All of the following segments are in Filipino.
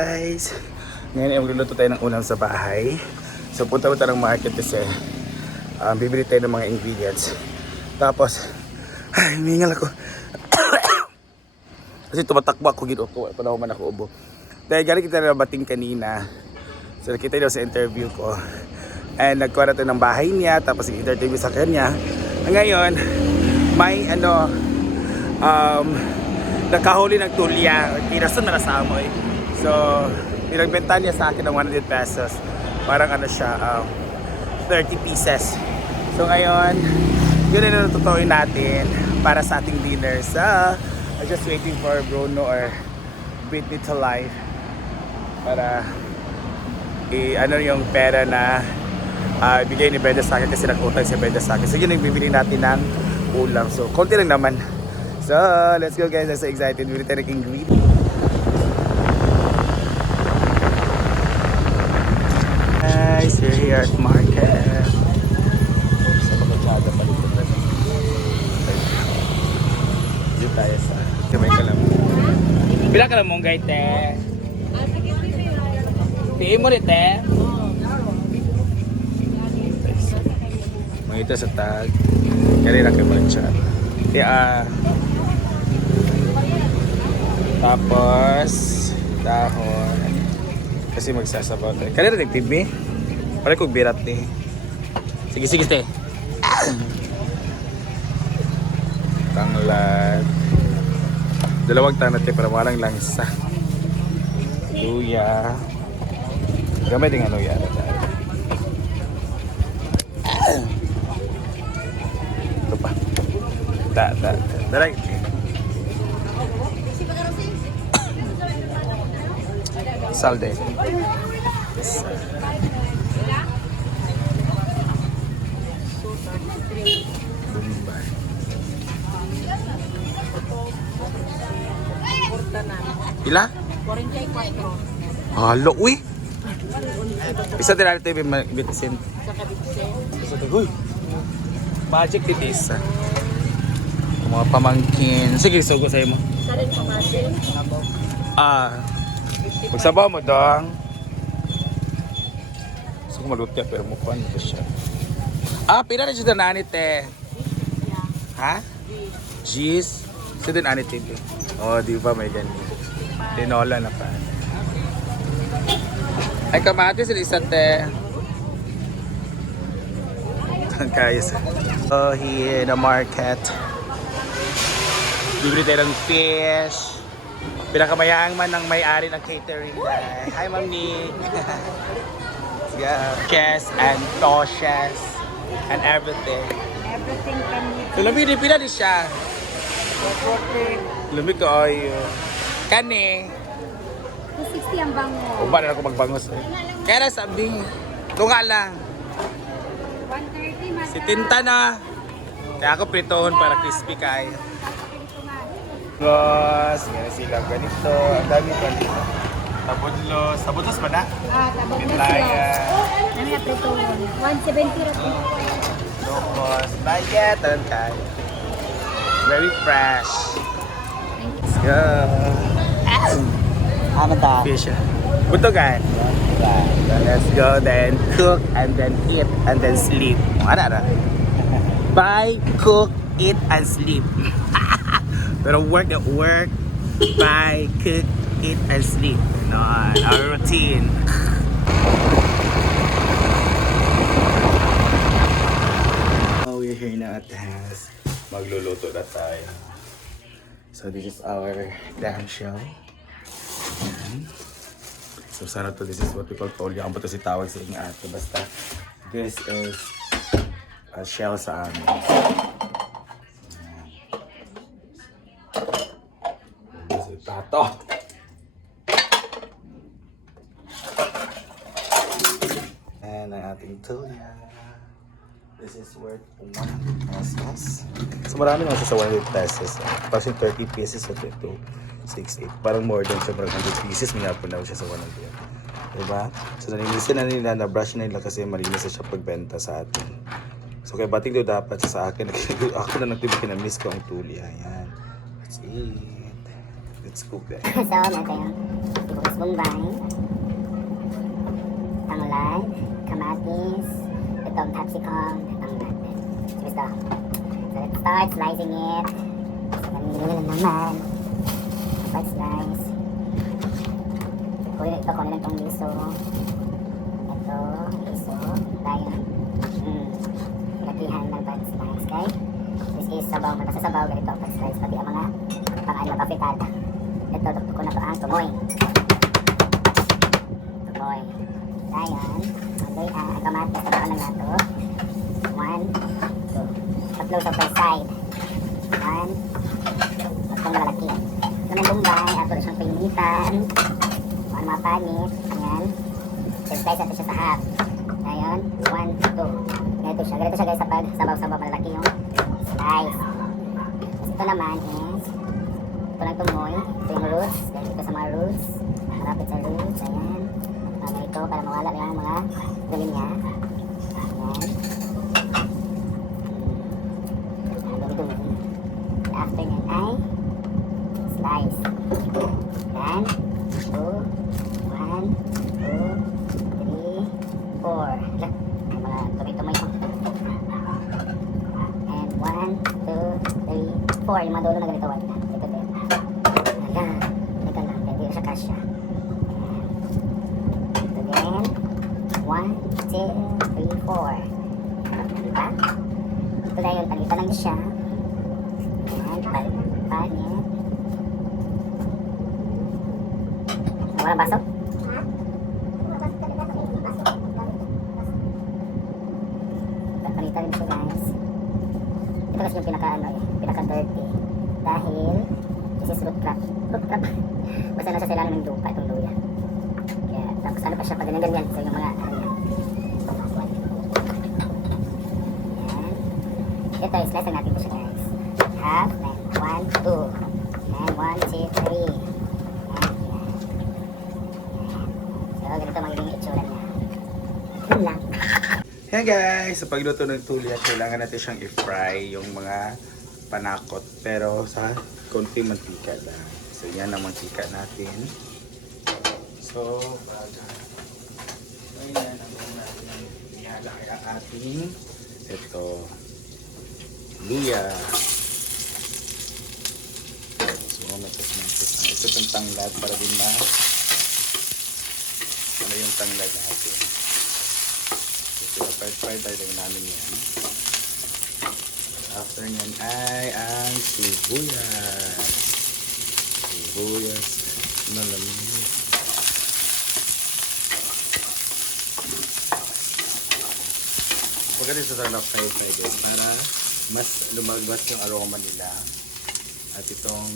Guys, ngayon ay magluluto tayo ng ulam sa bahay. So punta ng market kasi bibili tayo ng mga ingredients. Tapos, ay, humingal ako. Kasi tumatakbo ako ginuto. Wala man ako ubo. Dahil galing kita na bating kanina. So nakita nyo sa interview ko. And nagkuha na tayo ng bahay niya. Tapos i-interview sa kanya. Ngayon, may nakahuli ng tulya. Kinasan na sa amoy. So, pinagbenta niya sa akin ng 100 pesos. Parang siya, 30 pieces. So ngayon, yun na natutuin natin para sa ating dinner. So, I'm just waiting for Bruno or Beat Me to Life para yung pera na bigay ni Brenda sa akin kasi nag-utang si Brenda sa akin. So yun yung bibili natin ng ulam. So, konti lang naman. So, let's go guys. I'm so excited. Bibili tayo ng ingredients. Guys, we're here at market. Sa Pagkachada pa dito. Dito tayo sa kamay ka lang. Pila ka lang mong guy, te? Tiin mo rin, te? Mga ito sa tag. Kaya rin mo rin siya. Tapos, dahon. Kasi magsasabaw tayo. Kaya rin nag-TV? Parang kong birat eh. Sige, sige, te. Tanglad. Dalawang tanglad eh, para walang langsa. Luya. Gamay din nga luya. Ito pa. Daray. Salde. Bombay. Ila? 44. Halo, uy! Isa din natin yung bitisin. Isa din, uy! Magic titis. Mga pamangkin. Sige, sugo sa'yo mo. Isa rin pamangkin. Magsabaw mo dong. Gusto ko malutya pero mukha nito siya. Pila na siya na anit eh. Ha? Jeez. Siya din anit eh. Oh, di ba may ganyan. Tinola na pa. Ay, kamatis sila isa te. Kayos. So, here in the market. Bibili tayo ng fish. Pinakamayaang man ng may-ari ng catering. Hi, Ma'am Nick. Yeah. Kes and toshes and everything. Everything can be. So, lumidi, pila di siya. Lumid ko, ayo. Kani. 260 ang bango. Uba na ako magbangos. Kaya na sabi, tunga lang. 130 mas. Si Tinta na. Kaya ako pritohon para crispy kayo. Guys, ngayon sila ganito. Ang dami pa dito. Tabudlos. Tabudlos ba na? Tabog na Pinlaya. sila. Ano na prito? 170 rin. Locos. Bayat. Taran kayo. Very fresh. Let's go. Ano ta? Fish. Butugan. So let's go then cook and then eat and then sleep. Ano? Buy, cook, eat, and sleep. Pero work at work, buy, cook, eat, and sleep. Our routine. Oh, we're here na at the house. Magluluto na tayo. So this is our clam shell. Ayan. So sana to, this is what we call tolya. Ang bato si tawag sa inyong ato. Basta this is a shell sa amin. Tato. And ang ating tulya. This is worth 100 pesos. So marami naman siya sa 100 pesos. Tapos yung 30 pieces at ito, 6, 8. Parang more than siya, parang 100 pieces. Minapunaw siya sa 100. Diba? So nanilisin na nila, na-brush na nila kasi malinis na siya pagbenta sa atin. So kaya bating daw dapat siya sa akin. Ako na nagtibig na miss ko ang tulya. Ayan. Let's eat. Let's cook that. So, Sibuyas Bombay, tanglad, kamatis, itong capsicum, itong natin. So let's start slicing it. So ganito na naman. Dapat slice. Kunin ito, kunin itong liso. Ito, liso. Tayo. Lakihan ng bag slice, okay? This is sabaw. Magpasasabaw, ganito ang pag-slice. Pati ang mga pang-ano, papitada. Ito, dukto ko na to ang tumoy. Tumoy. Ayan. Okay, ang kamatis. Tabakan lang nato. 1, 2. Tatlo sa per side. 1. Tatlong malaki. Ito ng Bombay. Ato na siyang pinitan. Ang mga panit. Ayan. Slice natin siya sa half. Ayan. 1, 2. Ganito siya. Ganito siya guys sa pag sabaw-sabaw. Malalaki yung slice. Ito naman is ito lang tumoy. Ito yung roots. Ganito sa mga roots. Marapit sa roots. Ayan. Ito para mawala yung mga galing niya. Ayan. Dumi-dumi. After nyan ay slice. Then 2, 1, 2, 3, 4. Ay mga tumoy-tumoy ko. And 1, 2, 3, 4. Yung mga dulo na ganito white na. Ito din. Ayan. Ito lang. Hindi siya kasya. Then 1, 2, 3, 4. Diba? Ito na yun. Palitan lang siya. Ayan. Panit. Walang baso? Palitan din siya guys. Ito kasi yung pinaka-dirty. Dahil this is root crab. Root crab. Basta nasa silalim ng lupa itong luya. Kaya tapos ano pa siya pag ganyan-ganyan. So yung mga ano yan. Ayan. Ito, slice lang natin po siya guys. Half, then 1, 2. Then 1, 2, 3. Ayan. So ganito magiging itsura niya. Yun lang. Yan guys, sa pagluto ng tulya, kailangan natin siyang i-fry yung mga panakot. Pero sa konting mantika lang. So yan ang mantika natin. So, ayan, ang gawin natin. Ihalagay ang ating ito, luya. So, matas-matas na. Ito itong tanglad para din na ano yung tanglad natin. So, part-part tayo namin yan. After nyan ay ang sibuyas. Sibuyas. Malamig. Maganda sa sarap fry guys para mas lumagwas yung aroma nila. At itong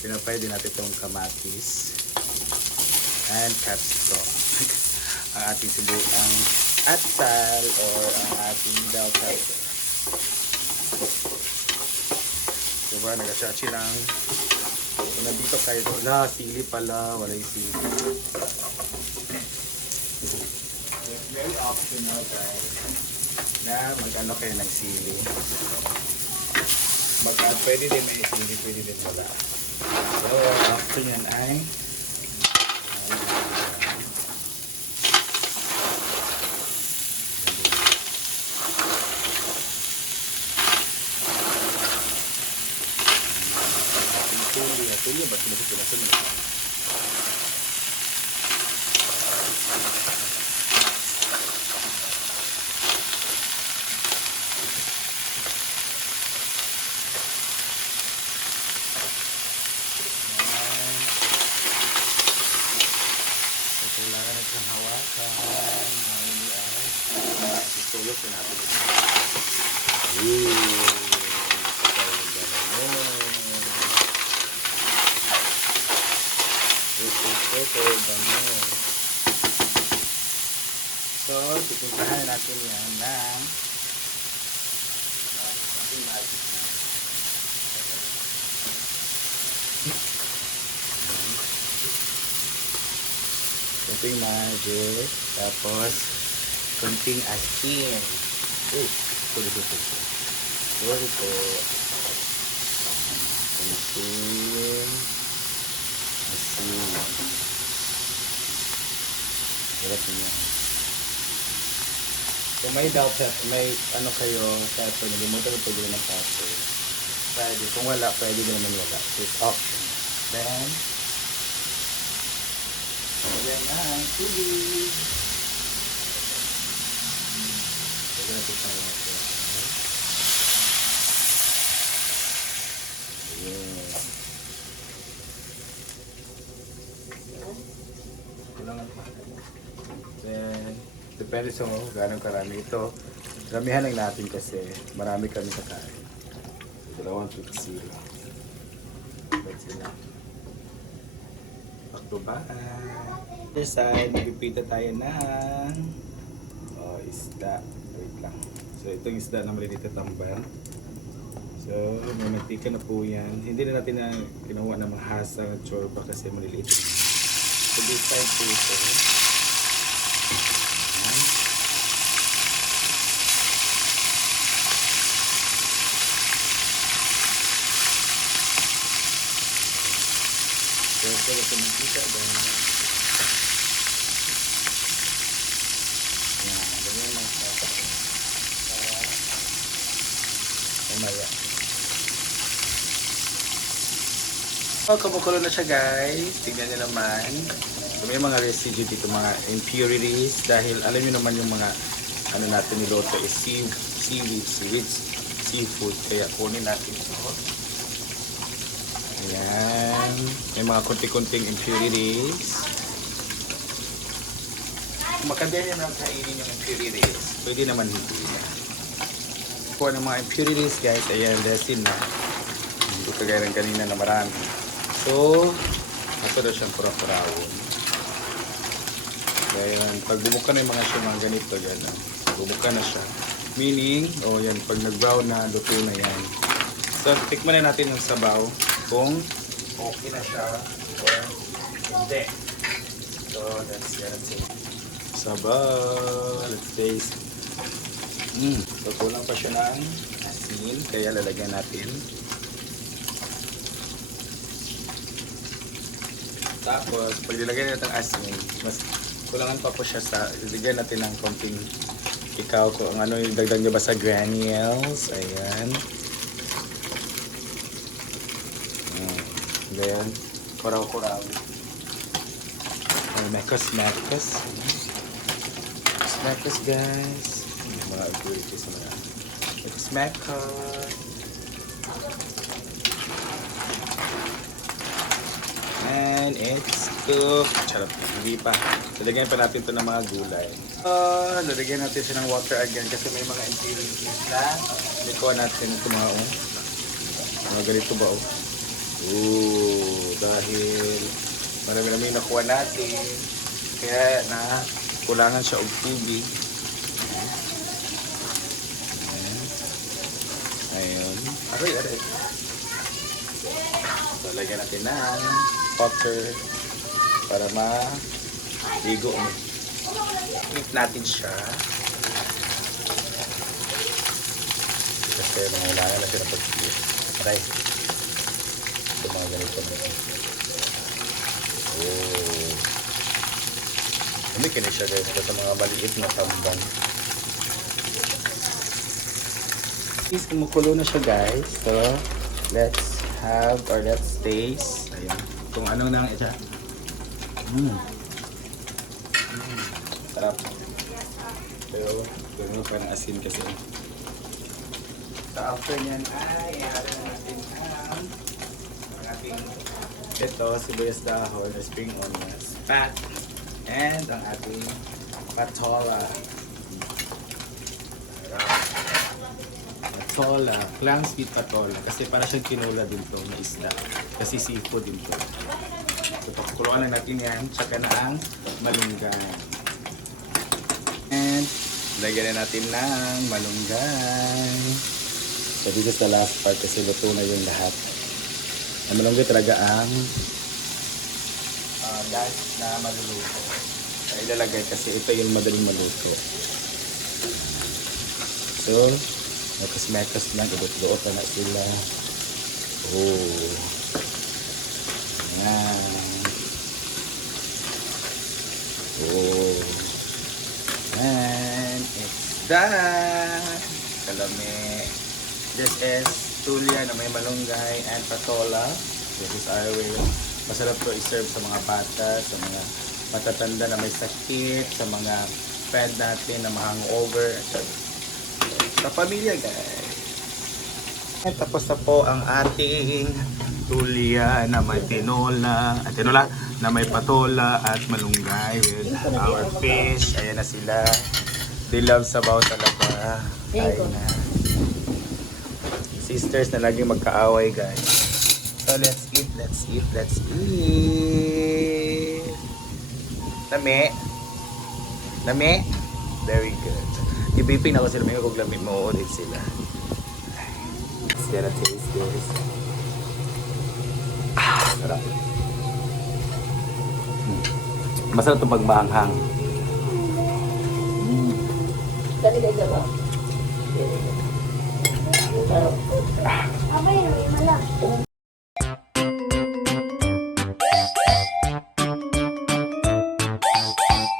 pinapay din natin itong kamatis and capsicum. Ang ating ang atsal or ang ating bell pepper. Diba, nag-achachi lang. Kung nandito kayo, wala, sili pala, wala yung sili. It's very optional guys na mag-ano kayo ng sili. Pwede din may sili, pwede din wala. So, after yan ay tulya ba? Pinasa mo na. Kailangan natin hawakan. Ngayon ay itulog na natin. So, titimplahan natin yan ng kunting magic, tapos kunting asin. Sorry po. Kunting asin. Hirap niya. Kung may doubt, may ano kayo, pepper, nalimutan mo pwede ng pepper. Pwede. Kung wala, pwede din naman wala. So, it's option. Then, ayan na ang tubig. Lagyan natin sa water. Ayan. Kulangan pa. Then, depende sa mo gano'ng karami ito. Ramihan lang natin kasi marami kami kakain. Dalawang pixie. That's enough. Back to back. Other side, magpipita tayo ng isda. Wait lang. So, itong isda na maliliit na tambal. So, may mantika na po yan. Hindi na natin na ginawa ng mahasa at chorba kasi maliliit. So, this side po ito. So, ito na ito mantika. Ganyan lang siya. Para mamaya. Oh, kumukulo na siya guys. Tignan niyo naman. So, may mga residue dito, mga impurities. Dahil alam niyo naman yung mga ano natin niloto is seafood. Kaya kunin natin ito. Ayan. May mga kunti-kunting impurities. Kung makadali naman kainin yung impurities, pwede naman hindi na. Kung ng mga impurities guys, ayan, resin na. Hindi kagaya ng kanina na marami. So, ito na siyang kura-kurawon. Ayan, pag bumuka na yung mga siya, mga ganito, yan. Bumuka na siya. Meaning, yan, pag nag-brown na, luto na yan. So, tikman na natin yung sabaw kung okay na siya or hindi. So, that's it. Sabaw. Let's taste. So, kulang pa siya ng asin, kaya lalagyan natin. Tapos, pag nilagyan natin ng asin, mas kulangan pa po siya sa, ilagyan natin ng konting ikaw ko. Ang ano yung dagdag nyo ba sa granules? Ayan. Ayan. Kuraw-kuraw. Ay, mekos-mekos. Mekos guys. Mga impurities na yan. Mekos. And it's cooked. Charot. Hindi pa. Lalagyan pa natin ito ng mga gulay. Lalagyan natin siya ng water again kasi may mga impurities na likuha natin ito mga ganito ba dahil marami nakuha natin kaya na kulangan siya og tubig. Ayun. Aray. So, lagyan natin ng water para ma-ligo. Heat natin siya. Kasi nangailangan na siya ng pag-heat. Aray. Ito mga ganito na. Hindi kini siya guys. Sa mga maliit na tamban. Kumukulo na siya guys. So, let's taste. Ayan. Kung ano nang ito. Sarap. Pero, gano'n pa ng asin kasi. So, after nyan ay atin natin ang ating ito, sibuyas dahon, spring onions, fat, and ang ating patola. Patola, clang sweet patola. Kasi para siyang tinola din to na isda. Kasi seafood din to. So, pakuluan lang natin yan. Tsaka na ang malunggay. And, lagyan na natin ng malunggay. So, dito sa last part kasi luto na yung lahat. Ang malunggay talaga ang last na maluluto. Ay, ilalagay kasi ito yung madaling maluto. So, mekas-mekas lang, idot-doot na sila. Ayan. done! Kalami. This is tulia na may malunggay and patola. This is our way. Masarap to i-serve sa mga bata, sa mga matatanda na may sakit, sa mga friend natin na ma-hangover. Sa pamilya, guys. At tapos na po ang ating tulia na may tinola, na may patola at malunggay with our fish. Ayan na sila. They love sabaw talaga. Kain na. Sisters na laging magkaaway, guys. So let's eat, let's eat, let's eat. Lami. Lami. Very good. Ibipin ako sila, may kung lami mo ulit sila. Let's get a taste, guys. Sarap. Masarap itong pagmahanghang. Abay, no, malak.